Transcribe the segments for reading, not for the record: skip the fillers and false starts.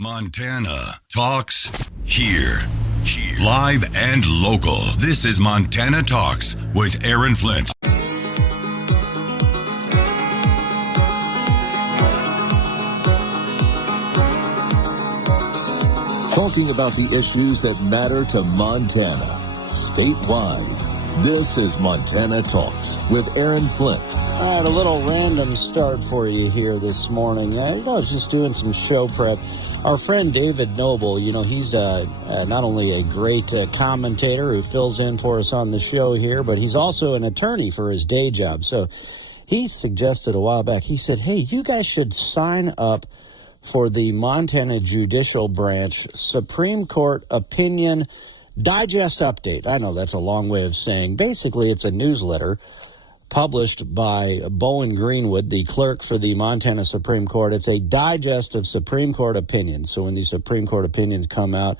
Montana Talks here. Live and local. This is Montana Talks with Aaron Flint. Talking about the issues that matter to Montana, statewide. This is Montana Talks with Aaron Flint. I had a little random start for you here this morning. I was just doing some show prep. Our friend David Noble, he's not only a great commentator who fills in for us on the show here, but he's also an attorney for his day job. So he suggested a while back, he said, hey, you guys should sign up for the Montana Judicial Branch Supreme Court Opinion Digest Update. I know that's a long way of saying, basically it's a newsletter published by Bowen Greenwood, the clerk for the Montana Supreme Court. It's a digest of Supreme Court opinions. So when these Supreme Court opinions come out,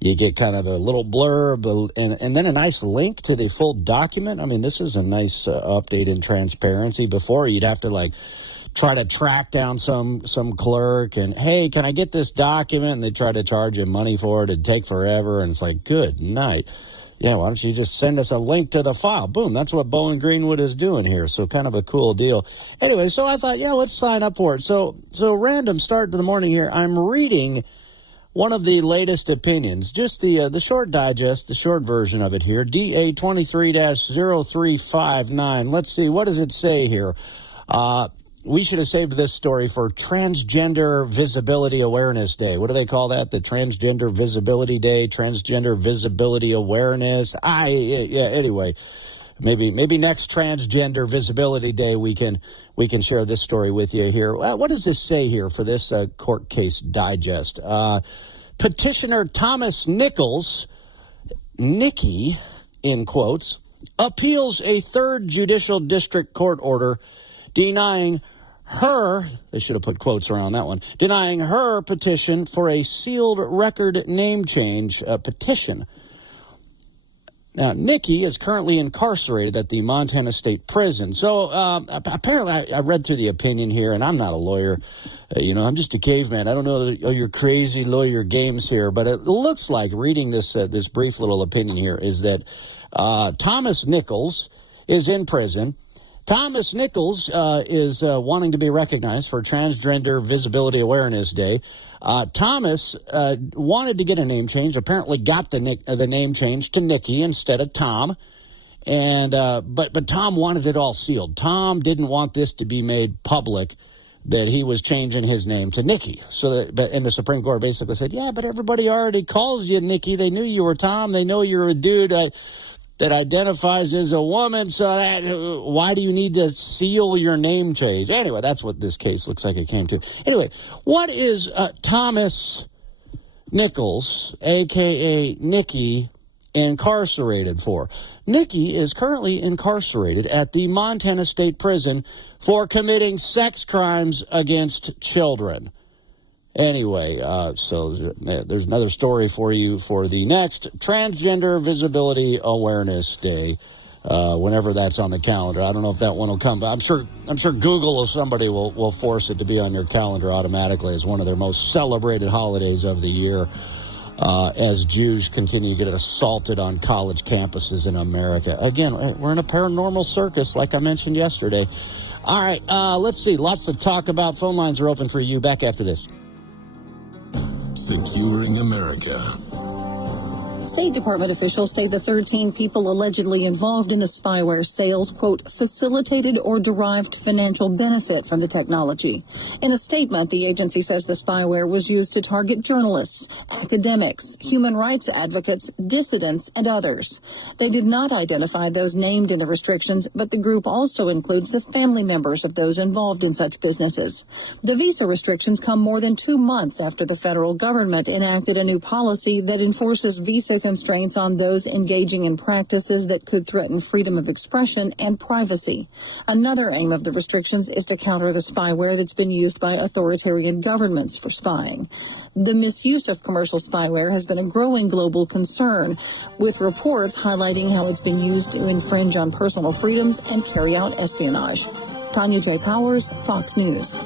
you get kind of a little blurb and then a nice link to the full document. I mean, this is a nice update in transparency. Before, you'd have to try to track down some clerk and, hey, can I get this document? And they try to charge you money for it. It'd take forever. And it's like, good night. Yeah, why don't you just send us a link to the file? Boom, that's what Bowen Greenwood is doing here. So kind of a cool deal. Anyway, so I thought, let's sign up for it. So random start to the morning here. I'm reading one of the latest opinions, just the short digest, the short version of it here, DA 23-0359. Let's see, what does it say here? We should have saved this story for Transgender Visibility Awareness Day. What do they call that? The Transgender Visibility Day, Transgender Visibility Awareness. Anyway, maybe next Transgender Visibility Day we can share this story with you here. What does this say here for this court case digest? Petitioner Thomas Nichols, Nikki, in quotes, appeals a third judicial district court order denying her, they should have put quotes around that one, denying her petition for a sealed record name change petition. Now, Nikki is currently incarcerated at the Montana State Prison. So apparently I read through the opinion here, and I'm not a lawyer. I'm just a caveman. I don't know your crazy lawyer games here, but it looks like reading this brief little opinion here is that Thomas Nichols is in prison. Thomas Nichols is wanting to be recognized for Transgender Visibility Awareness Day. Thomas wanted to get a name change, apparently got the name change to Nikki instead of Tom. And but Tom wanted it all sealed. Tom didn't want this to be made public that he was changing his name to Nikki. And the Supreme Court basically said, yeah, but everybody already calls you Nikki. They knew you were Tom. They know you're a dude that identifies as a woman, so why do you need to seal your name change? Anyway, that's what this case looks like it came to. Anyway, what is Thomas Nichols, a.k.a. Nikki, incarcerated for? Nikki is currently incarcerated at the Montana State Prison for committing sex crimes against children. Anyway, so there's another story for you for the next Transgender Visibility Awareness Day, whenever that's on the calendar. I don't know if that one will come, but I'm sure Google or somebody will force it to be on your calendar automatically as one of their most celebrated holidays of the year, as Jews continue to get assaulted on college campuses in America. Again, we're in a paranormal circus, like I mentioned yesterday. All right, let's see. Lots to talk about. Phone lines are open for you. Back after this. Securing America. State Department officials say the 13 people allegedly involved in the spyware sales, quote, facilitated or derived financial benefit from the technology. In a statement, the agency says the spyware was used to target journalists, academics, human rights advocates, dissidents, and others. They did not identify those named in the restrictions, but the group also includes the family members of those involved in such businesses. The visa restrictions come more than 2 months after the federal government enacted a new policy that enforces visa constraints on those engaging in practices that could threaten freedom of expression and privacy. Another aim of the restrictions is to counter the spyware that's been used by authoritarian governments for spying. The misuse of commercial spyware has been a growing global concern, with reports highlighting how it's been used to infringe on personal freedoms and carry out espionage. Tanya J. Powers, Fox News.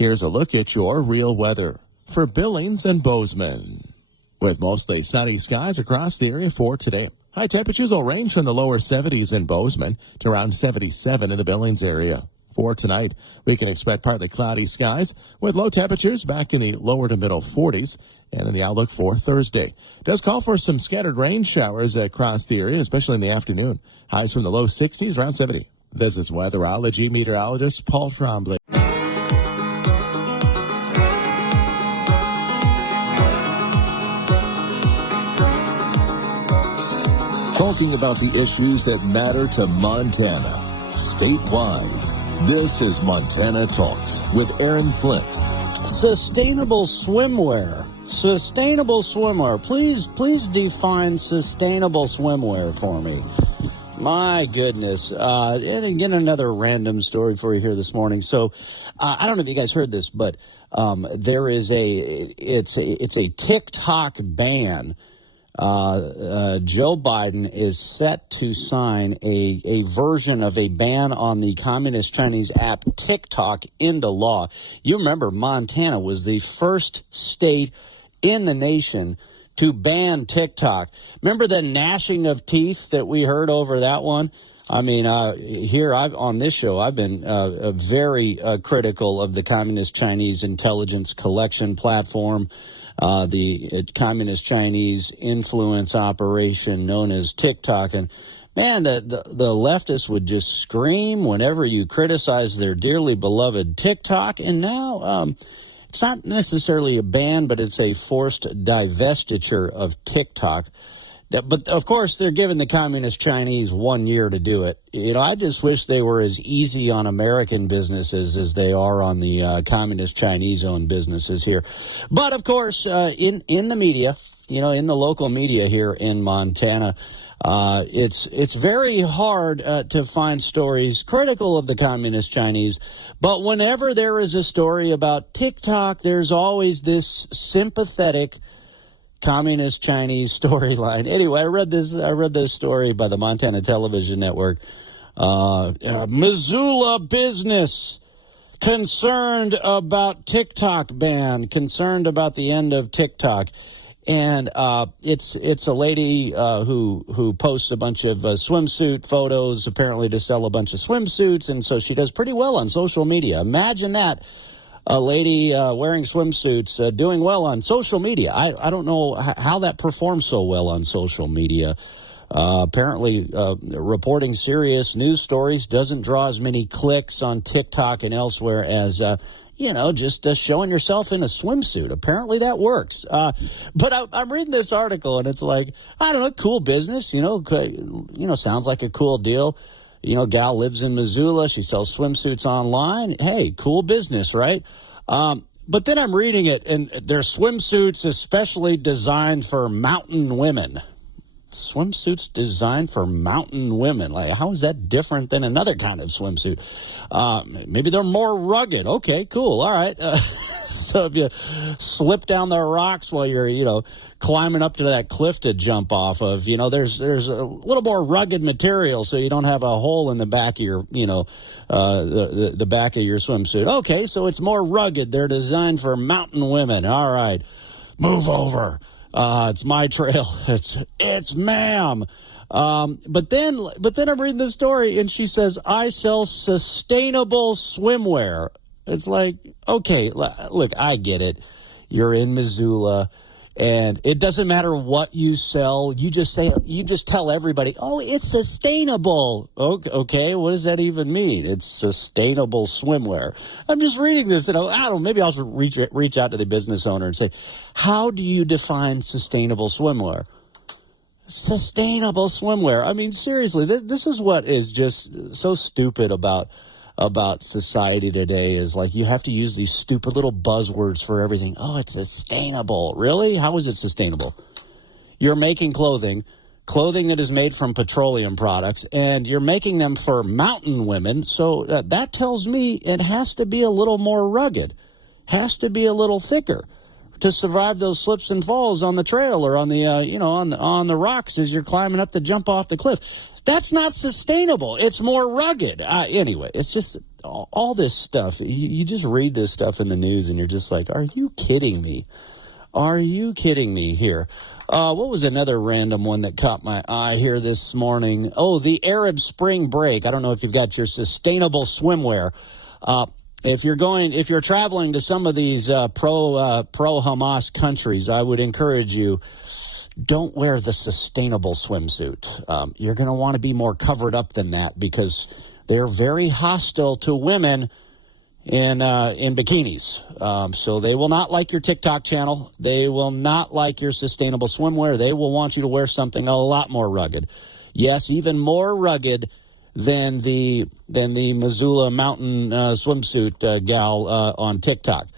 Here's a look at your real weather for Billings and Bozeman. With mostly sunny skies across the area for today. High temperatures will range from the lower 70s in Bozeman to around 77 in the Billings area. For tonight, we can expect partly cloudy skies with low temperatures back in the lower to middle 40s. And in the outlook for Thursday, it does call for some scattered rain showers across the area, especially in the afternoon. Highs from the low 60s, around 70. This is weatherology meteorologist Paul Trombley. Talking about the issues that matter to Montana, statewide. This is Montana Talks with Aaron Flint. Sustainable swimwear. Sustainable swimwear. Please define sustainable swimwear for me. My goodness. And again, another random story for you here this morning. So, I don't know if you guys heard this, but there is it's a TikTok ban. Joe Biden is set to sign a version of a ban on the Communist Chinese app TikTok into law. You remember Montana was the first state in the nation to ban TikTok. Remember the gnashing of teeth that we heard over that one? I mean, here on this show, I've been very critical of the Communist Chinese intelligence collection platform. The Communist Chinese influence operation known as TikTok. And, man, the leftists would just scream whenever you criticize their dearly beloved TikTok. And now it's not necessarily a ban, but it's a forced divestiture of TikTok. But, of course, they're giving the Communist Chinese 1 year to do it. You know, I just wish they were as easy on American businesses as they are on the Communist Chinese-owned businesses here. But, of course, in the media, you know, in the local media here in Montana, it's very hard to find stories critical of the Communist Chinese. But whenever there is a story about TikTok, there's always this sympathetic Communist Chinese storyline. Anyway, I read this story by the Montana Television Network. Missoula business concerned about TikTok ban, concerned about the end of TikTok. And it's a lady who posts a bunch of swimsuit photos, apparently to sell a bunch of swimsuits, and so she does pretty well on social media. Imagine that. A lady wearing swimsuits doing well on social media. I don't know how that performs so well on social media. Apparently, reporting serious news stories doesn't draw as many clicks on TikTok and elsewhere as, just showing yourself in a swimsuit. Apparently that works. But I'm reading this article, and it's like, I don't know, cool business, sounds like a cool deal. You know, gal lives in Missoula. She sells swimsuits online. Hey, cool business, right? But then I'm reading it, and they're swimsuits especially designed for mountain women. Swimsuits designed for mountain women. Like, how is that different than another kind of swimsuit? Maybe they're more rugged. Okay, cool. All right. So if you slip down the rocks while you're, climbing up to that cliff to jump off of, there's a little more rugged material so you don't have a hole in the back of your, the back of your swimsuit. Okay, so it's more rugged. They're designed for mountain women. All right, move over. It's my trail. It's ma'am. But then I'm reading this story and she says, I sell sustainable swimwear. It's like, okay, look, I get it. You're in Missoula. And it doesn't matter what you sell. You just tell everybody, oh, it's sustainable. Okay, what does that even mean? It's sustainable swimwear. I'm just reading this, and I don't know, maybe I'll reach out to the business owner and say, how do you define sustainable swimwear? Sustainable swimwear. I mean, seriously, this is what is just so stupid about society today is like you have to use these stupid little buzzwords for everything. Oh, it's sustainable. Really? How is it sustainable? You're making clothing that is made from petroleum products, and you're making them for mountain women. So that tells me it has to be a little more rugged, has to be a little thicker to survive those slips and falls on the trail or on the on the rocks as you're climbing up to jump off the cliff. That's not sustainable. It's more rugged. Anyway, it's just all this stuff, you just read this stuff in the news and you're just like, are you kidding me? Are you kidding me here? What was another random one that caught my eye here this morning? Oh, the Arab Spring break. I don't know if you've got your sustainable swimwear. If you're traveling to some of these pro Hamas countries, I would encourage you, don't wear the sustainable swimsuit. You're going to want to be more covered up than that because they're very hostile to women in bikinis. So they will not like your TikTok channel. They will not like your sustainable swimwear. They will want you to wear something a lot more rugged. Yes, even more rugged than the Missoula mountain swimsuit gal on TikTok.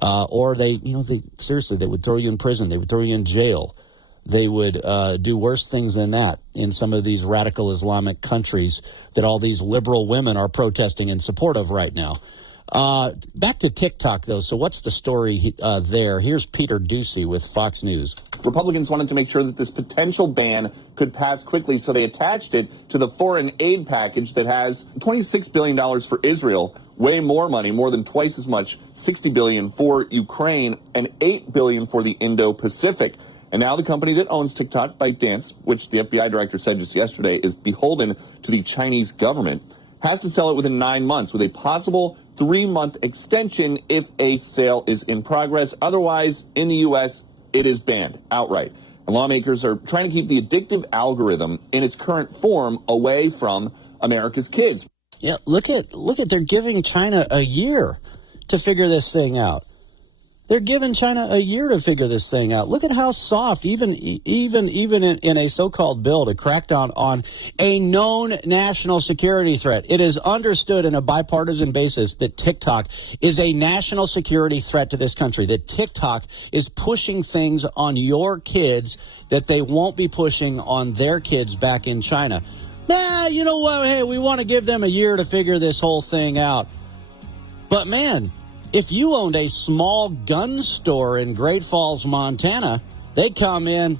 Or they would throw you in prison. They would throw you in jail. They would do worse things than that in some of these radical Islamic countries that all these liberal women are protesting in support of right now. Back to TikTok, though. So what's the story there? Here's Peter Ducey with Fox News. Republicans wanted to make sure that this potential ban could pass quickly, so they attached it to the foreign aid package that has $26 billion for Israel, way more money, more than twice as much, $60 billion for Ukraine, and $8 billion for the Indo-Pacific. And now the company that owns TikTok, ByteDance, which the FBI director said just yesterday is beholden to the Chinese government, has to sell it within 9 months with a possible 3-month extension if a sale is in progress. Otherwise, in the U.S., it is banned outright. And lawmakers are trying to keep the addictive algorithm in its current form away from America's kids. Yeah, look at they're giving China a year to figure this thing out. They're giving China a year to figure this thing out. Look at how soft, even in a so-called bill to crack down on a known national security threat. It is understood in a bipartisan basis that TikTok is a national security threat to this country, that TikTok is pushing things on your kids that they won't be pushing on their kids back in China. You know what? Hey, we want to give them a year to figure this whole thing out. But, man, if you owned a small gun store in Great Falls, Montana, they come in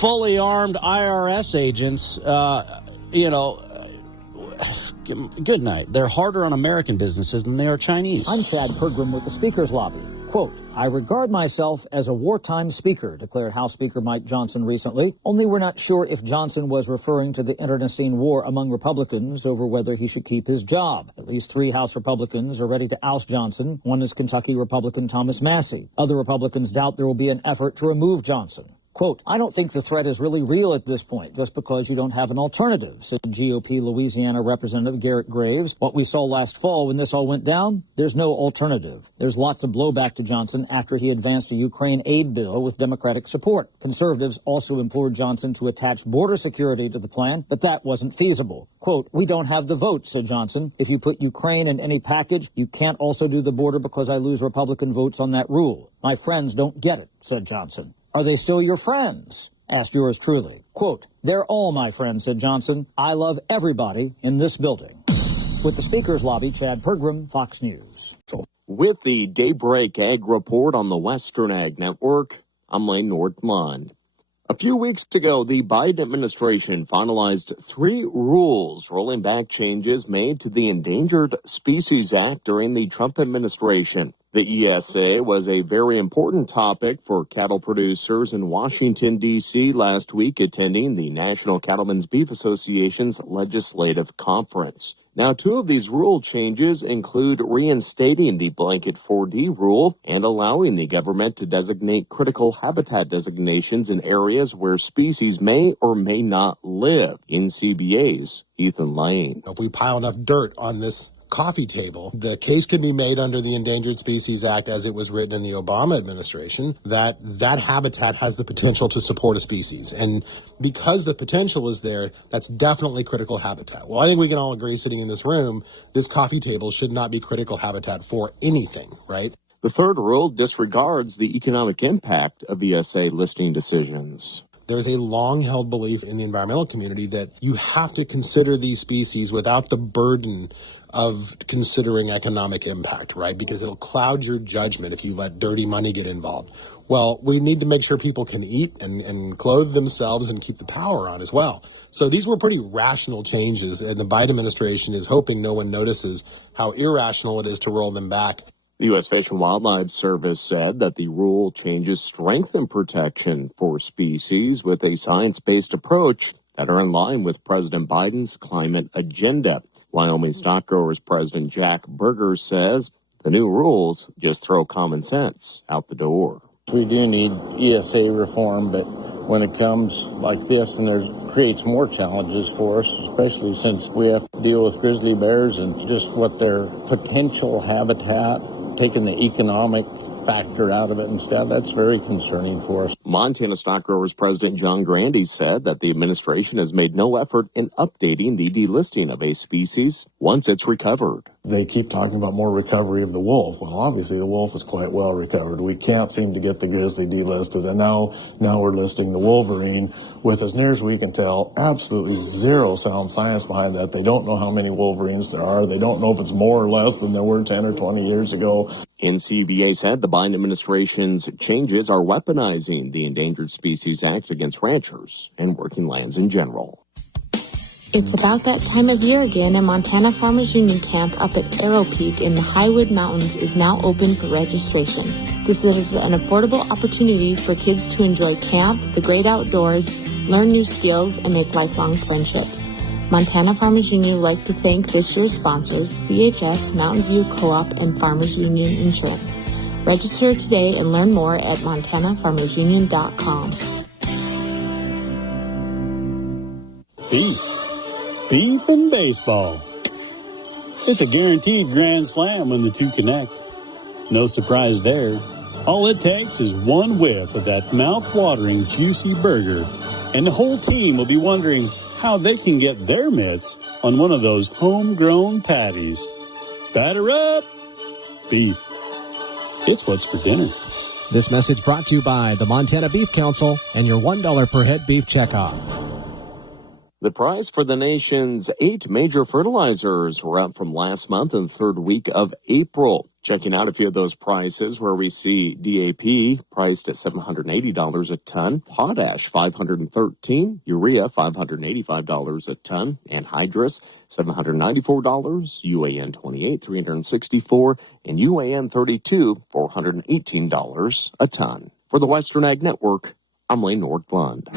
fully armed IRS agents, good night. They're harder on American businesses than they are Chinese. I'm Chad Pergram with the Speaker's Lobby. Quote, I regard myself as a wartime speaker, declared House Speaker Mike Johnson recently. Only we're not sure if Johnson was referring to the internecine war among Republicans over whether he should keep his job. At least 3 House Republicans are ready to oust Johnson. One is Kentucky Republican Thomas Massey. Other Republicans doubt there will be an effort to remove Johnson. Quote, I don't think the threat is really real at this point, just because you don't have an alternative, said GOP Louisiana Representative Garrett Graves. What we saw last fall when this all went down, there's no alternative. There's lots of blowback to Johnson after he advanced a Ukraine aid bill with Democratic support. Conservatives also implored Johnson to attach border security to the plan, but that wasn't feasible. Quote, we don't have the vote, said Johnson. If you put Ukraine in any package, you can't also do the border because I lose Republican votes on that rule. My friends don't get it, said Johnson. Are they still your friends? Asked yours truly. Quote, they're all my friends, said Johnson. I love everybody in this building. With the Speaker's Lobby, Chad Pergram, Fox News. With the Daybreak Ag Report on the Western Ag Network, I'm Lane Nordman. A few weeks ago, the Biden administration finalized 3 rules rolling back changes made to the Endangered Species Act during the Trump administration. The ESA was a very important topic for cattle producers in Washington, D.C. last week, attending the National Cattlemen's Beef Association's legislative conference. Now, 2 of these rule changes include reinstating the blanket 4D rule and allowing the government to designate critical habitat designations in areas where species may or may not live. In CBA's Ethan Lane. If we pile enough dirt on this coffee table, the case could be made under the Endangered Species Act as it was written in the Obama administration that habitat has the potential to support a species. And because the potential is there, that's definitely critical habitat. Well, I think we can all agree sitting in this room, this coffee table should not be critical habitat for anything, right? The third rule disregards the economic impact of ESA listing decisions. There's a long-held belief in the environmental community that you have to consider these species without the burden of considering economic impact, right? Because it'll cloud your judgment if you let dirty money get involved. Well, we need to make sure people can eat and clothe themselves and keep the power on as well. So these were pretty rational changes, and the Biden administration is hoping no one notices how irrational it is to roll them back. The U.S. Fish and Wildlife Service said that the rule changes strengthen protection for species with a science-based approach that are in line with President Biden's climate agenda. Wyoming Stock Growers President Jack Berger says the new rules just throw common sense out the door. We do need ESA reform, but when it comes like this, and creates more challenges for us, especially since we have to deal with grizzly bears and just what their potential habitat, taking the economic factor out of it instead, that's very concerning for us. Montana Stock Growers President John Grandy said that the administration has made no effort in updating the delisting of a species once it's recovered. They keep talking about more recovery of the wolf. Well, obviously the wolf is quite well recovered. We can't seem to get the grizzly delisted, and now we're listing the wolverine with, as near as we can tell, absolutely zero sound science behind that. They don't know how many wolverines there are. They don't know if it's more or less than there were 10 or 20 years ago. NCBA said the Biden administration's changes are weaponizing the Endangered Species Act against ranchers and working lands in general. It's about that time of year again, and Montana Farmers Union Camp up at Arrow Peak in the Highwood Mountains is now open for registration. This is an affordable opportunity for kids to enjoy camp, the great outdoors, learn new skills, and make lifelong friendships. Montana Farmers Union would like to thank this year's sponsors, CHS, Mountain View Co-op, and Farmers Union Insurance. Register today and learn more at montanafarmersunion.com. Beef and baseball. It's a guaranteed grand slam when the two connect. No surprise there. All it takes is one whiff of that mouth-watering, juicy burger, and the whole team will be wondering how they can get their mitts on one of those homegrown patties. Batter up! Beef. It's what's for dinner. This message brought to you by the Montana Beef Council and your $1 per head beef checkoff. The price for the nation's 8 major fertilizers were up from last month and third week of April. Checking out a few of those prices, where we see DAP priced at $780 a ton, potash $513, urea $585 a ton, anhydrous $794, UAN 28 $364, and UAN 32 $418 a ton. For the Western Ag Network, I'm Lane Nordlund.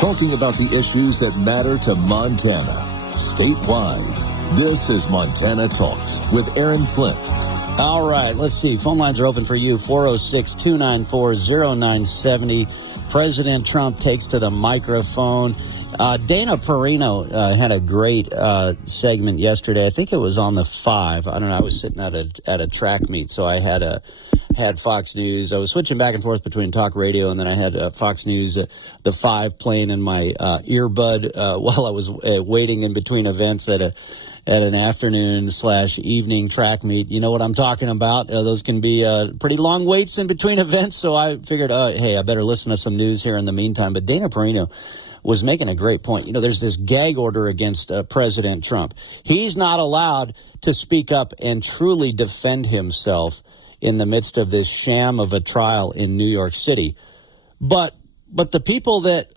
Talking about the issues that matter to Montana, statewide. This is Montana Talks with Aaron Flint. All right, let's see. Phone lines are open for you, 406-294-0970. President Trump takes to the microphone. Dana Perino had a great segment yesterday. I think it was on the 5. I don't know. I was sitting at a track meet, so I had Fox News. I was switching back and forth between talk radio, and then I had Fox News, the 5 playing in my earbud while I was waiting in between events at an afternoon/evening track meet. You know what I'm talking about? Those can be pretty long waits in between events, so I figured, hey, I better listen to some news here in the meantime. But Dana Perino was making a great point. You know, there's this gag order against President Trump. He's not allowed to speak up and truly defend himself in the midst of this sham of a trial in New York City. But the people that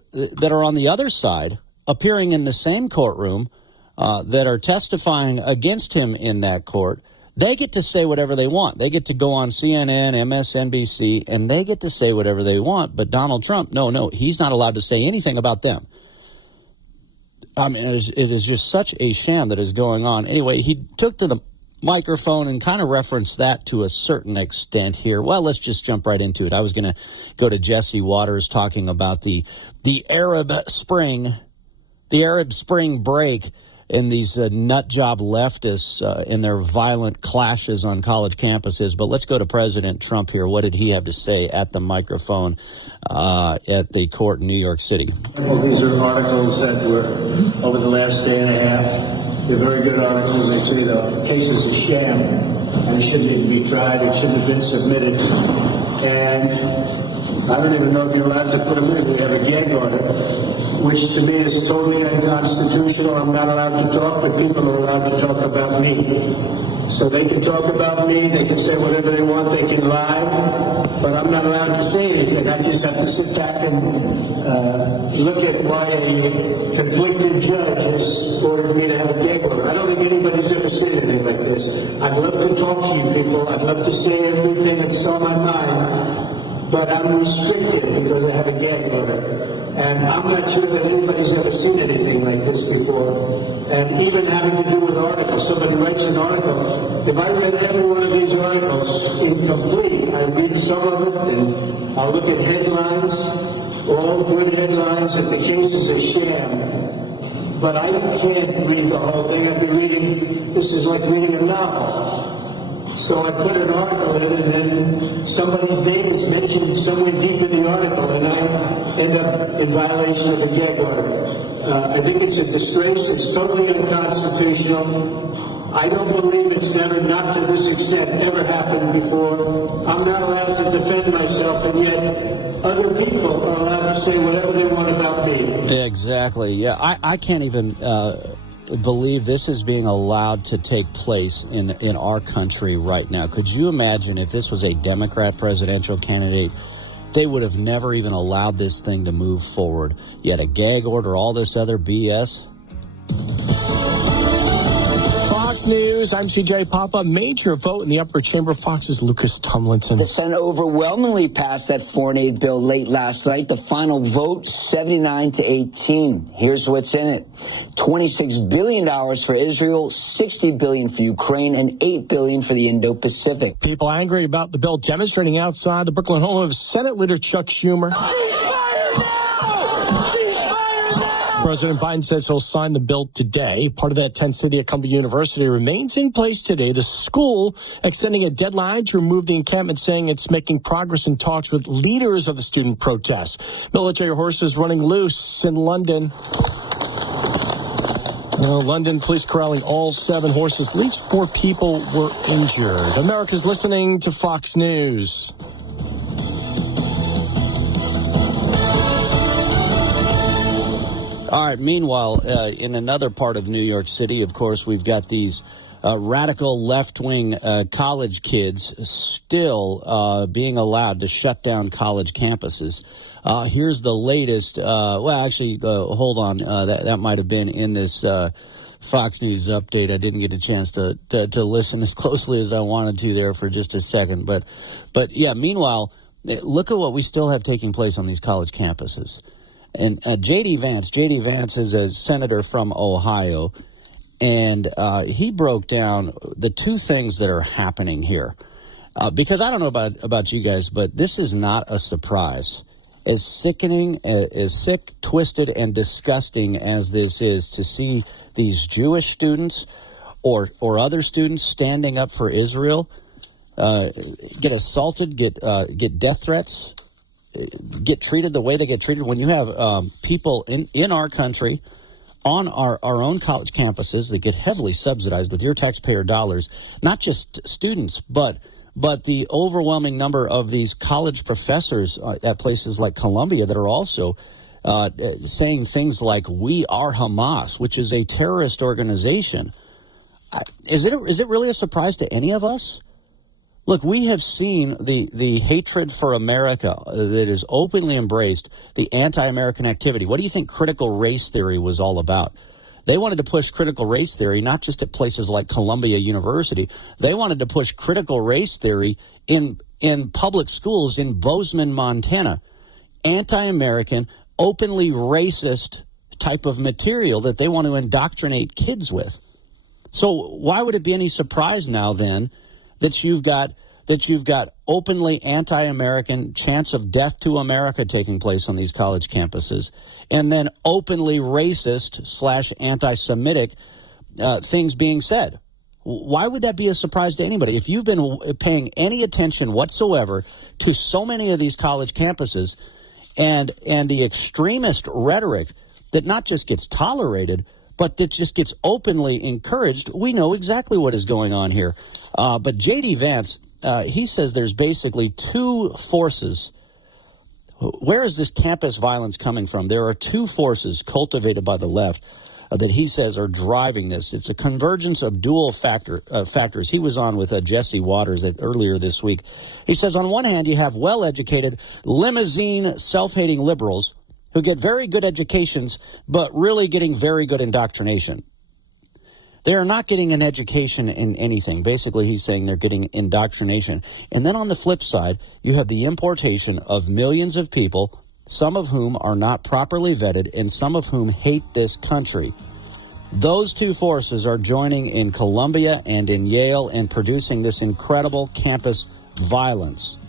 are on the other side, appearing in the same courtroom, that are testifying against him in that court, they get to say whatever they want. They get to go on CNN, MSNBC, and they get to say whatever they want. But Donald Trump, no, he's not allowed to say anything about them. I mean, it is just such a sham that is going on. Anyway, he took to the microphone and kind of referenced that to a certain extent here. Well, let's just jump right into it. I was going to go to Jesse Waters talking about the Arab Spring break, and these nut job leftists in their violent clashes on college campuses. But let's go to President Trump here. What did he have to say at the microphone at the court in New York City? Well, these are articles that were over the last day and a half. They're very good articles. They say the case is a sham and it shouldn't even be tried. It shouldn't have been submitted. And I don't even know if you're allowed to put them in. We have a gag order, which to me is totally unconstitutional. I'm not allowed to talk, but people are allowed to talk about me. So they can talk about me, they can say whatever they want, they can lie, but I'm not allowed to say anything. I just have to sit back and look at why a conflicted judge has ordered me to have a gag order. I don't think anybody's ever said anything like this. I'd love to talk to you people. I'd love to say everything that's on my mind, but I'm restricted because I have a gag order. And I'm not sure that anybody's ever seen anything like this before. And even having to do with articles, somebody writes an article. If I read every one of these articles incomplete, I read some of it and I'll look at headlines, all good headlines, and the case is a sham. But I can't read the whole thing. I'd be reading, this is like reading a novel. So I put an article in, and then somebody's name is mentioned somewhere deep in the article, and I end up in violation of a gag order. I think it's a disgrace. It's totally unconstitutional. I don't believe it's never, not to this extent, ever happened before. I'm not allowed to defend myself, and yet other people are allowed to say whatever they want about me. Exactly. Yeah, I can't even believe this is being allowed to take place in our country right now. Could you imagine if this was a Democrat presidential candidate? They would have never even allowed this thing to move forward. Yet a gag order, all this other BS. Fox News, I'm CJ Papa. Major vote in the upper chamber. Fox's Lucas Tomlinson. The Senate overwhelmingly passed that foreign aid bill late last night. The final vote, 79-18. Here's what's in it. $26 billion for Israel, $60 billion for Ukraine, and $8 billion for the Indo-Pacific. People angry about the bill demonstrating outside the Brooklyn home of Senate Leader Chuck Schumer. President Biden says he'll sign the bill today. Part of that tent city at Columbia University remains in place today. The school extending a deadline to remove the encampment, saying it's making progress in talks with leaders of the student protests. Military horses running loose in London. London police corralling all 7 horses. At least 4 people were injured. America's listening to Fox News. All right, meanwhile, in another part of New York City, of course, we've got these radical left-wing college kids still being allowed to shut down college campuses. Here's the latest. Hold on. That might have been in this Fox News update. I didn't get a chance to listen as closely as I wanted to there for just a second. But yeah, meanwhile, look at what we still have taking place on these college campuses. And J.D. Vance is a senator from Ohio, and he broke down the 2 things that are happening here. Because I don't know about you guys, but this is not a surprise. As sickening, as sick, twisted, and disgusting as this is to see these Jewish students or other students standing up for Israel get assaulted, get death threats, get treated the way they get treated. When you have people in our country on our own college campuses that get heavily subsidized with your taxpayer dollars, not just students, but the overwhelming number of these college professors at places like Columbia that are also saying things like, we are Hamas, which is a terrorist organization. Is it really a surprise to any of us? Look, we have seen the hatred for America that is openly embraced, the anti-American activity. What do you think critical race theory was all about? They wanted to push critical race theory not just at places like Columbia University. They wanted to push critical race theory in public schools in Bozeman, Montana. Anti-American, openly racist type of material that they want to indoctrinate kids with. So why would it be any surprise now then that you've got openly anti-American, chants of death to America taking place on these college campuses, and then openly racist / anti-Semitic things being said? Why would that be a surprise to anybody? If you've been paying any attention whatsoever to so many of these college campuses and the extremist rhetoric that not just gets tolerated, but that just gets openly encouraged, we know exactly what is going on here. But J.D. Vance, he says there's basically 2 forces Where is this campus violence coming from? There are two forces cultivated by the left that he says are driving this. It's a convergence of dual factors. He was on with Jesse Waters earlier this week. He says, on one hand, you have well-educated, limousine, self-hating liberals who get very good educations, but really getting very good indoctrination. They are not getting an education in anything. Basically, he's saying they're getting indoctrination. And then on the flip side, you have the importation of millions of people, some of whom are not properly vetted and some of whom hate this country. Those two forces are joining in Columbia and in Yale and producing this incredible campus violence.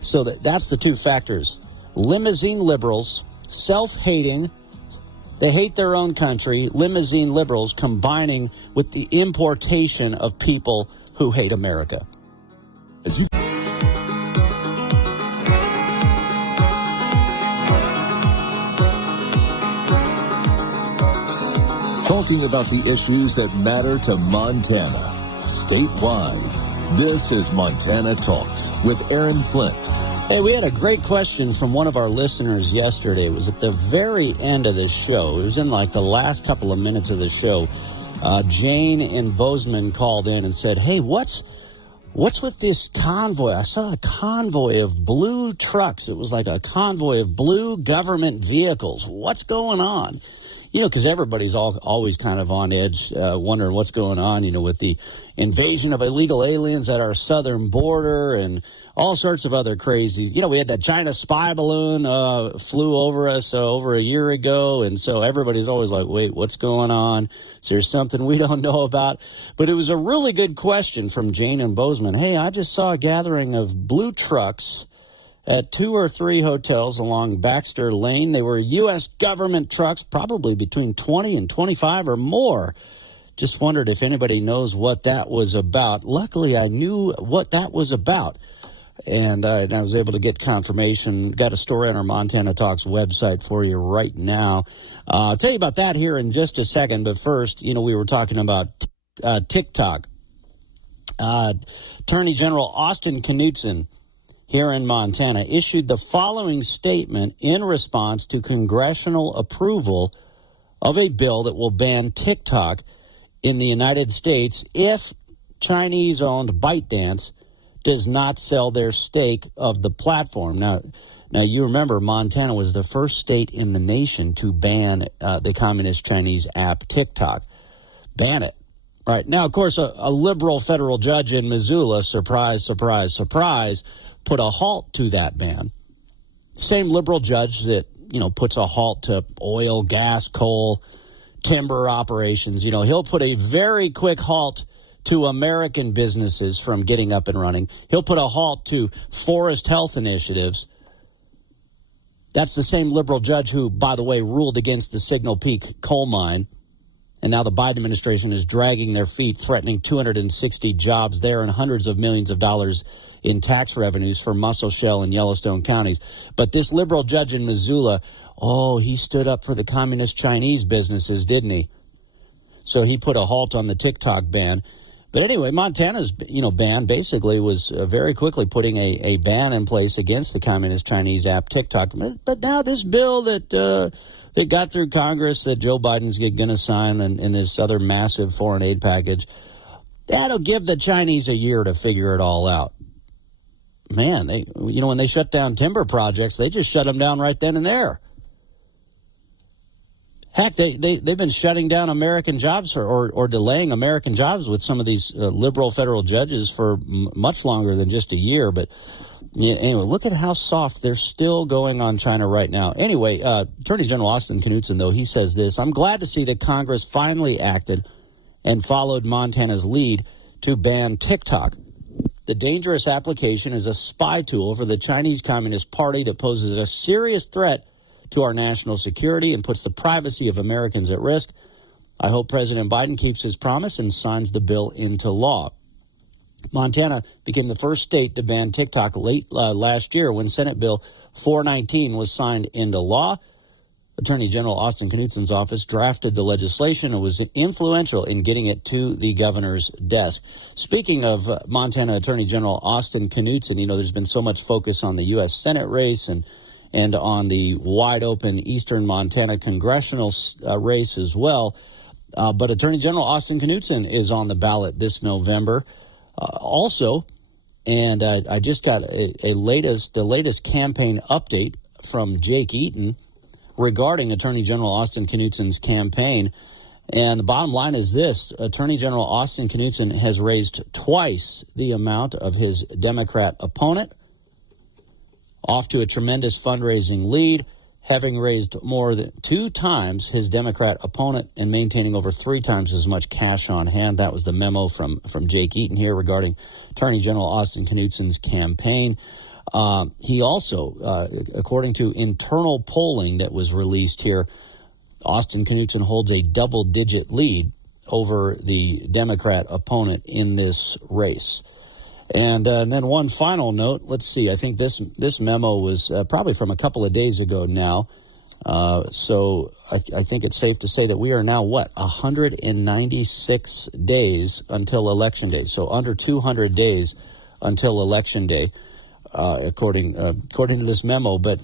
So that's the two factors. Limousine liberals, self-hating, they hate their own country, limousine liberals combining with the importation of people who hate America. Talking about the issues that matter to Montana, statewide. This is Montana Talks with Aaron Flint. Hey, we had a great question from one of our listeners yesterday. It was at the very end of the show. It was in like the last couple of minutes of the show. Jane in Bozeman called in and said, hey, what's with this convoy? I saw a convoy of blue trucks. It was like a convoy of blue government vehicles. What's going on? You know, because everybody's always kind of on edge, wondering what's going on, you know, with the invasion of illegal aliens at our southern border and all sorts of other crazy. You know, we had that China spy balloon flew over us over a year ago, and so everybody's always like, wait, what's going on? Is there something we don't know about? But it was a really good question from Jane in Bozeman. Hey, I just saw a gathering of blue trucks at 2 or 3 hotels along Baxter Lane. They were U.S. government trucks, probably between 20 and 25 or more. Just wondered if anybody knows what that was about. Luckily, I knew what that was about. And I was able to get confirmation. Got a story on our Montana Talks website for you right now. I'll tell you about that here in just a second. But first, you know, we were talking about TikTok. Attorney General Austin Knudsen here in Montana issued the following statement in response to congressional approval of a bill that will ban TikTok in the United States if Chinese-owned ByteDance does not sell their stake of the platform. Now you remember Montana was the first state in the nation to ban the communist Chinese app TikTok. Ban it. Right. Now, of course, a liberal federal judge in Missoula, surprise, surprise, surprise, put a halt to that ban. Same liberal judge that, you know, puts a halt to oil, gas, coal, timber operations. You know, he'll put a very quick halt to American businesses from getting up and running. He'll put a halt to forest health initiatives. That's the same liberal judge who, by the way, ruled against the Signal Peak coal mine. And now the Biden administration is dragging their feet, threatening 260 jobs there and hundreds of millions of dollars in tax revenues for Muscle and Yellowstone counties. But this liberal judge in Missoula, he stood up for the communist Chinese businesses, didn't he? So he put a halt on the TikTok ban. But anyway, Montana's, ban basically was very quickly putting a ban in place against the communist Chinese app TikTok. But now this bill that got through Congress that Joe Biden's going to sign in this other massive foreign aid package, that'll give the Chinese a year to figure it all out. Man, when they shut down timber projects, they just shut them down right then and there. Heck, they've been shutting down American jobs or delaying American jobs with some of these liberal federal judges for much longer than just a year. But anyway, look at how soft they're still going on China right now. Anyway, Attorney General Austin Knudsen, though, he says this: I'm glad to see that Congress finally acted and followed Montana's lead to ban TikTok. The dangerous application is a spy tool for the Chinese Communist Party that poses a serious threat to our national security and puts the privacy of Americans at risk. I hope President Biden keeps his promise and signs the bill into law. Montana became the first state to ban TikTok late last year when Senate Bill 419 was signed into law. Attorney General Austin Knudsen's office drafted the legislation and was influential in getting it to the governor's desk. Speaking of Montana Attorney General Austin Knudsen, there's been so much focus on the U.S. Senate race and on the wide-open eastern Montana congressional race as well. But Attorney General Austin Knudsen is on the ballot this November also. And I just got the latest campaign update from Jake Eaton regarding Attorney General Austin Knudsen's campaign. And the bottom line is this: Attorney General Austin Knudsen has raised twice the amount of his Democrat opponent, off to a tremendous fundraising lead, having raised more than 2 times his Democrat opponent and maintaining over 3 times as much cash on hand. That was the memo from Jake Eaton here regarding Attorney General Austin Knudsen's campaign. He also, according to internal polling that was released here, Austin Knudsen holds a double-digit lead over the Democrat opponent in this race. And then one final note. Let's see. I think this memo was probably from a couple of days ago now. So I think it's safe to say that we are now, 196 days until Election Day. So under 200 days until Election Day, according to this memo. But,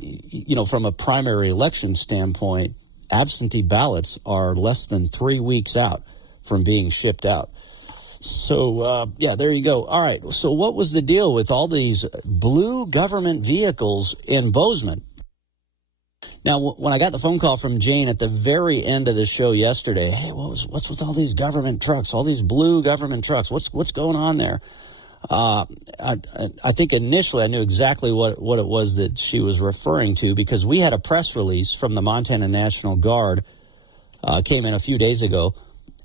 from a primary election standpoint, absentee ballots are less than 3 weeks out from being shipped out. So, there you go. All right. So what was the deal with all these blue government vehicles in Bozeman? Now, when I got the phone call from Jane at the very end of the show yesterday, hey, what's with all these government trucks, all these blue government trucks? What's going on there? I think initially I knew exactly what it was that she was referring to, because we had a press release from the Montana National Guard, came in a few days ago,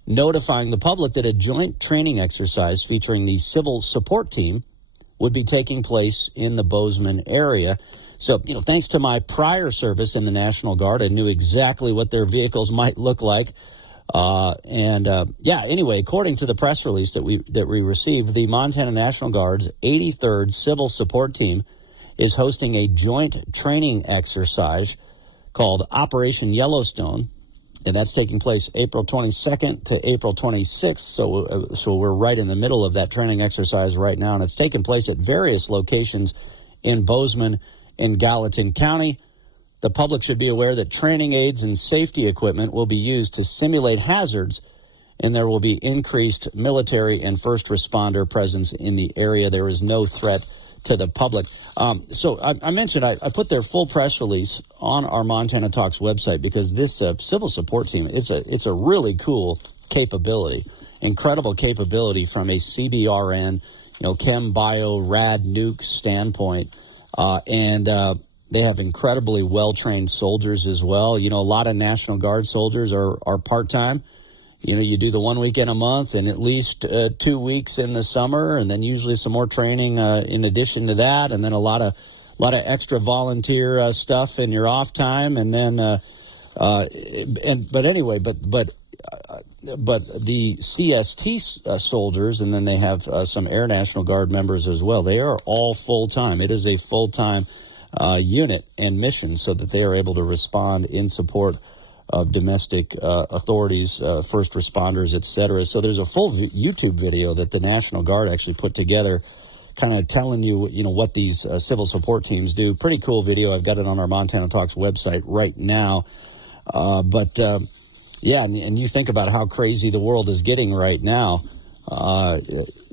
notifying the public that a joint training exercise featuring the civil support team would be taking place in the Bozeman area. So, thanks to my prior service in the National Guard, I knew exactly what their vehicles might look like. Anyway, according to the press release that we received, the Montana National Guard's 83rd Civil Support Team is hosting a joint training exercise called Operation Yellowstone. And that's taking place April 22nd to April 26th. So we're right in the middle of that training exercise right now. And it's taking place at various locations in Bozeman and Gallatin County. The public should be aware that training aids and safety equipment will be used to simulate hazards, and there will be increased military and first responder presence in the area. There is no threat to the public. So I mentioned I put their full press release on our Montana Talks website because this civil support team, it's a really cool capability, incredible capability from a CBRN, chem, bio, rad, nuke standpoint. They have incredibly well-trained soldiers as well. A lot of National Guard soldiers are part-time. You do the 1 weekend a month and at least 2 weeks in the summer, and then usually some more training in addition to that, and then a lot of extra volunteer stuff in your off time, and then but the CST soldiers, and then they have some Air National Guard members as well. They are all full-time. It is a full-time unit and mission, so that they are able to respond in support of domestic authorities, first responders, etc. So there's a full YouTube video that the National Guard actually put together, kind of telling you, what these civil support teams do. Pretty cool video. I've got it on our Montana Talks website right now. And you think about how crazy the world is getting right now.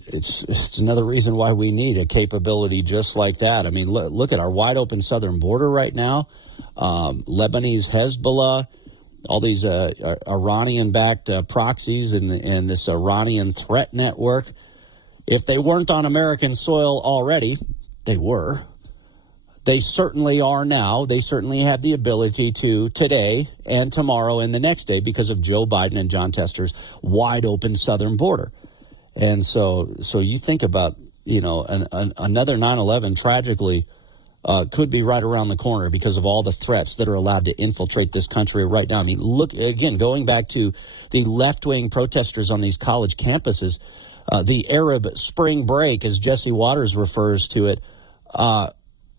It's another reason why we need a capability just like that. I mean, look at our wide open southern border right now. Lebanese Hezbollah, all these Iranian-backed proxies and this Iranian threat network. If they weren't on American soil already, they were. They certainly are now. They certainly have the ability to today and tomorrow and the next day because of Joe Biden and John Tester's wide open southern border. And so you think about, another 9/11 tragically could be right around the corner because of all the threats that are allowed to infiltrate this country right now. I mean, look, again, going back to the left-wing protesters on these college campuses, the Arab Spring Break, as Jesse Waters refers to it.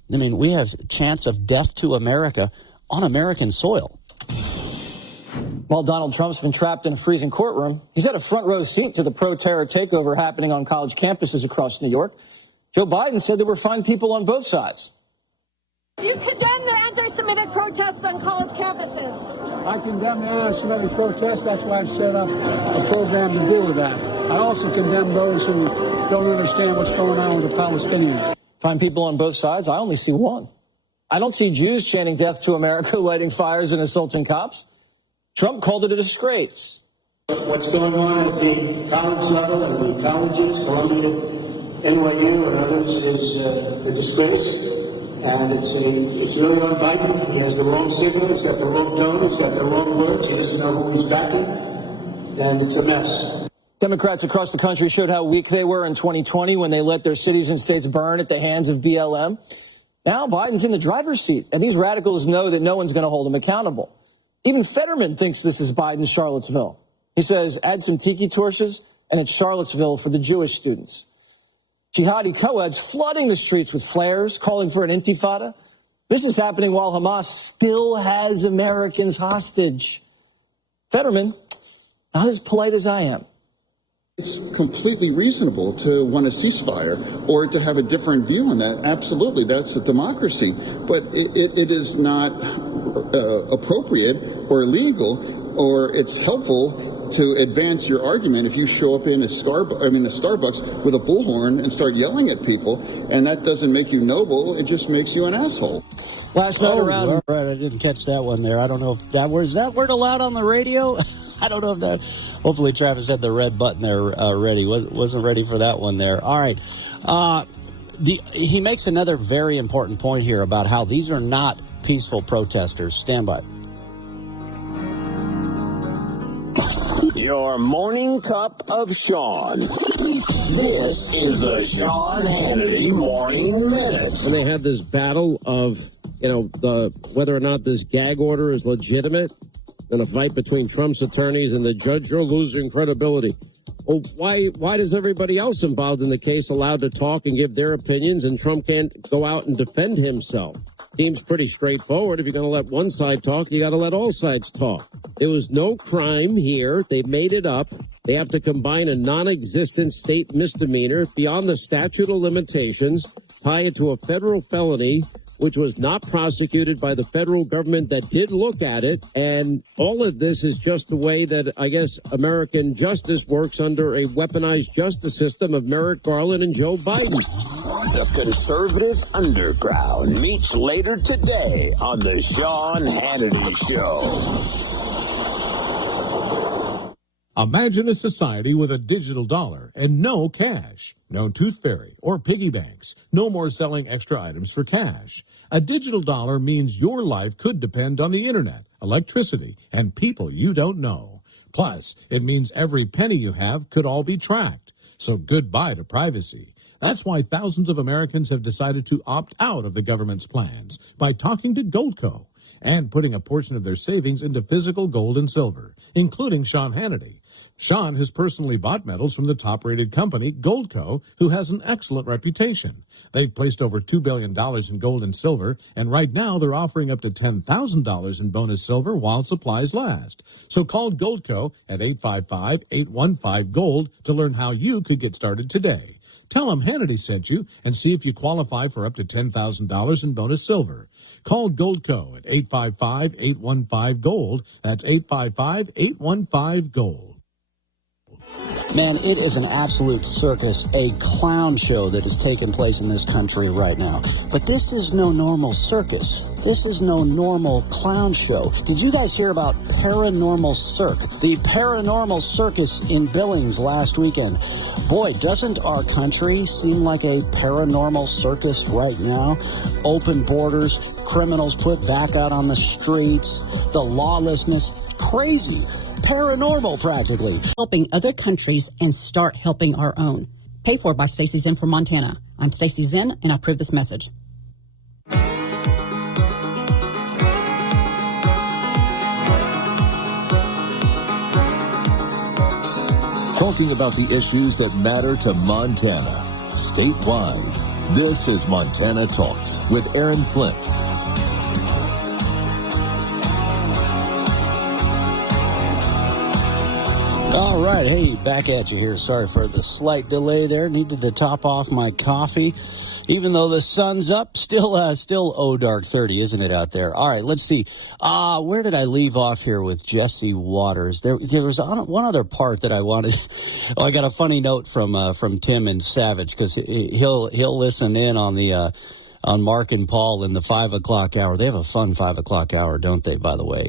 We have chance of death to America on American soil. While Donald Trump's been trapped in a freezing courtroom, he's had a front row seat to the pro-terror takeover happening on college campuses across New York. Joe Biden said there were fine people on both sides. Do you condemn the anti-Semitic protests on college campuses? I condemn the anti-Semitic protests. That's why I've set up a program to deal with that. I also condemn those who don't understand what's going on with the Palestinians. Fine people on both sides? I only see one. I don't see Jews chanting death to America, lighting fires and assaulting cops. Trump called it a disgrace. What's going on at the college level and the colleges, Columbia, NYU, and others is a disgrace. And it's really on Biden. He has the wrong signal. He's got the wrong tone. He's got the wrong words. He doesn't know who he's backing. And it's a mess. Democrats across the country showed how weak they were in 2020 when they let their cities and states burn at the hands of BLM. Now Biden's in the driver's seat, and these radicals know that no one's going to hold him accountable. Even Fetterman thinks this is Biden's Charlottesville. He says, add some tiki torches, and it's Charlottesville for the Jewish students. Jihadi co-eds flooding the streets with flares, calling for an intifada. This is happening while Hamas still has Americans hostage. Fetterman, not as polite as I am. It's completely reasonable to want a ceasefire or to have a different view on that. Absolutely, that's a democracy. But it is not appropriate or legal, or it's helpful to advance your argument if you show up in a Starbucks with a bullhorn and start yelling at people, and that doesn't make you noble. It just makes you an asshole. Last night around. Right, I didn't catch that one there. I don't know if is that word allowed on the radio? I don't know if that. Hopefully, Travis had the red button there ready. Wasn't ready for that one there. All right. He makes another very important point here about how these are not peaceful protesters. Stand by. Your morning cup of Sean. This is the Sean Hannity Morning Minute. And they had this battle of, whether or not this gag order is legitimate, and a fight between Trump's attorneys and the judge. You're losing credibility. Well, why does everybody else involved in the case allowed to talk and give their opinions, and Trump can't go out and defend himself? Seems pretty straightforward. If you're going to let one side talk, you got to let all sides talk. There was no crime here. They made it up. They have to combine a non-existent state misdemeanor beyond the statute of limitations, tie it to a federal felony, which was not prosecuted by the federal government that did look at it. And all of this is just the way that, I guess, American justice works under a weaponized justice system of Merrick Garland and Joe Biden. The conservative underground meets later today on the Sean Hannity Show. Imagine a society with a digital dollar and no cash. No tooth fairy or piggy banks. No more selling extra items for cash. A digital dollar means your life could depend on the internet, electricity, and people you don't know. Plus, it means every penny you have could all be tracked. So goodbye to privacy. That's why thousands of Americans have decided to opt out of the government's plans by talking to Goldco and putting a portion of their savings into physical gold and silver, including Sean Hannity. Sean has personally bought metals from the top-rated company, Goldco, who has an excellent reputation. They've placed over $2 billion in gold and silver, and right now they're offering up to $10,000 in bonus silver while supplies last. So call Goldco at 855-815-GOLD to learn how you could get started today. Tell them Hannity sent you and see if you qualify for up to $10,000 in bonus silver. Call Goldco at 855-815-GOLD. That's 855-815-GOLD. Man, it is an absolute circus, a clown show that is taking place in this country right now. But this is no normal circus. This is no normal clown show. Did you guys hear about Paranormal Cirque? The Paranormal Circus in Billings last weekend. Boy, doesn't our country seem like a paranormal circus right now? Open borders, criminals put back out on the streets, the lawlessness, crazy. Paranormal, practically. Helping other countries and start helping our own. Paid for by Stacey Zinn from Montana. I'm Stacey Zinn, and I approve this message. Talking about the issues that matter to Montana, statewide. This is Montana Talks with Aaron Flint. All right, hey, back at you here. Sorry for the slight delay there. Needed to top off my coffee. Even though the sun's up, still dark 30, isn't it, out there? All right, let's see. Where did I leave off here with Jesse Waters? There was one other part that I wanted. I got a funny note from Tim and Savage, because he'll listen in on the on Mark and Paul in the 5 o'clock hour. They have a fun 5 o'clock hour, don't they, by the way?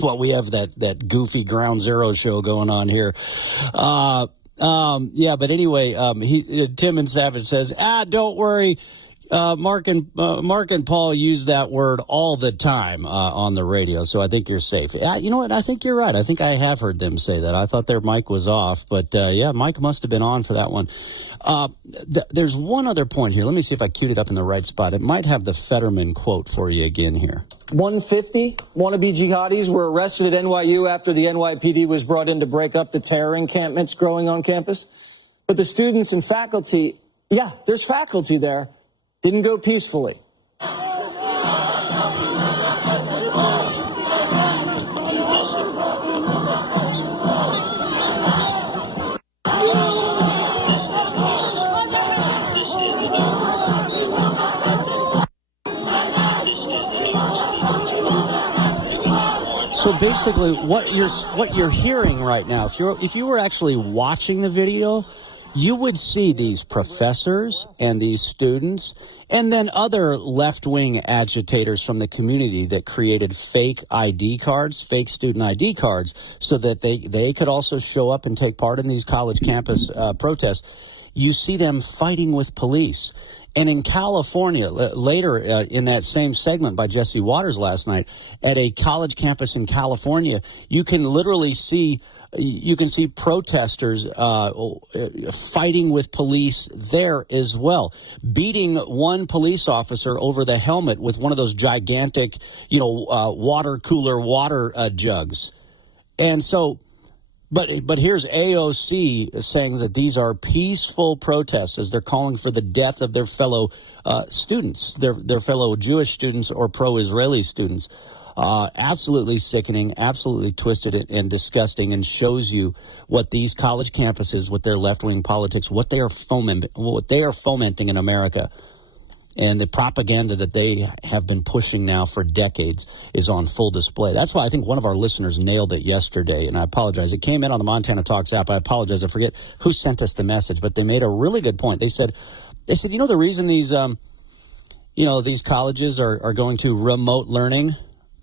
Well, we have that goofy Ground Zero show going on here. Yeah, but anyway, Tim and Savage says, don't worry. Mark and Paul use that word all the time on the radio, so I think you're safe. You know what? I think you're right. I think I have heard them say that. I thought their mic was off, but yeah, Mike must have been on for that one. There's one other point here. Let me see if I queued it up in the right spot. It might have the Fetterman quote for you again here. 150 wannabe jihadis were arrested at NYU after the NYPD was brought in to break up the terror encampments growing on campus. But the students and faculty, yeah, there's faculty there, didn't go peacefully. So basically, what you're hearing right now, if you were actually watching the video, you would see these professors and these students, and then other left-wing agitators from the community that created fake ID cards, fake student ID cards, so that they could also show up and take part in these college campus protests. You see them fighting with police. And in California, later in that same segment by Jesse Waters last night, at a college campus in California, you can literally see protesters fighting with police there as well, beating one police officer over the helmet with one of those gigantic, water cooler water jugs. And so, but here's AOC saying that these are peaceful protests as they're calling for the death of their fellow students, their fellow Jewish students or pro-Israeli students. Absolutely sickening, absolutely twisted and disgusting, and shows you what these college campuses, with their left-wing politics, what they are fomenting in America. And the propaganda that they have been pushing now for decades is on full display. That's why I think one of our listeners nailed it yesterday, and I apologize. It came in on the Montana Talks app. I apologize. I forget who sent us the message, but they made a really good point. They said, the reason these colleges are going to remote learning,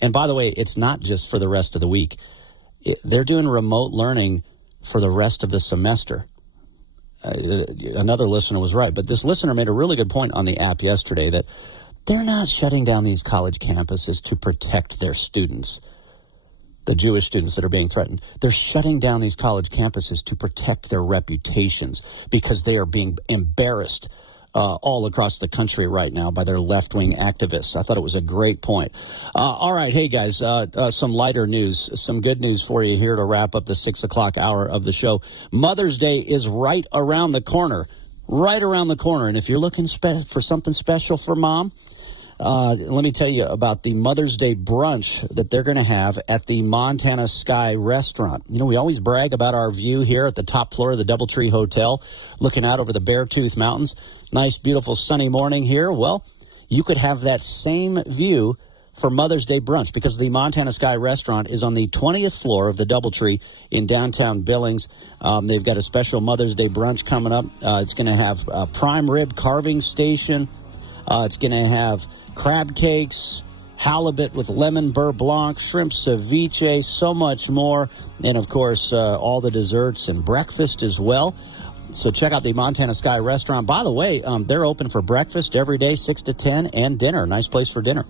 and by the way, it's not just for the rest of the week. They're doing remote learning for the rest of the semester. Another listener was right, but this listener made a really good point on the app yesterday that they're not shutting down these college campuses to protect their students, the Jewish students that are being threatened. They're shutting down these college campuses to protect their reputations, because they are being embarrassed all across the country right now by their left-wing activists. I thought it was a great point. All right, hey guys, some lighter news, some good news for you here to wrap up the 6 o'clock hour of the show. Mother's Day is right around the corner, and if you're looking for something special for mom, let me tell you about the Mother's Day brunch that they're going to have at the Montana Sky restaurant. We always brag about our view here at the top floor of the Doubletree Hotel, looking out over the Beartooth Mountains. Nice, beautiful, sunny morning here. Well, you could have that same view for Mother's Day brunch, because the Montana Sky restaurant is on the 20th floor of the Doubletree in downtown Billings. They've got a special Mother's Day brunch coming up. It's going to have a prime rib carving station. It's going to have crab cakes, halibut with lemon beurre blanc, shrimp ceviche, so much more. And, of course, all the desserts and breakfast as well. So check out the Montana Sky restaurant. By the way, they're open for breakfast every day, 6 to 10, and dinner. Nice place for dinner.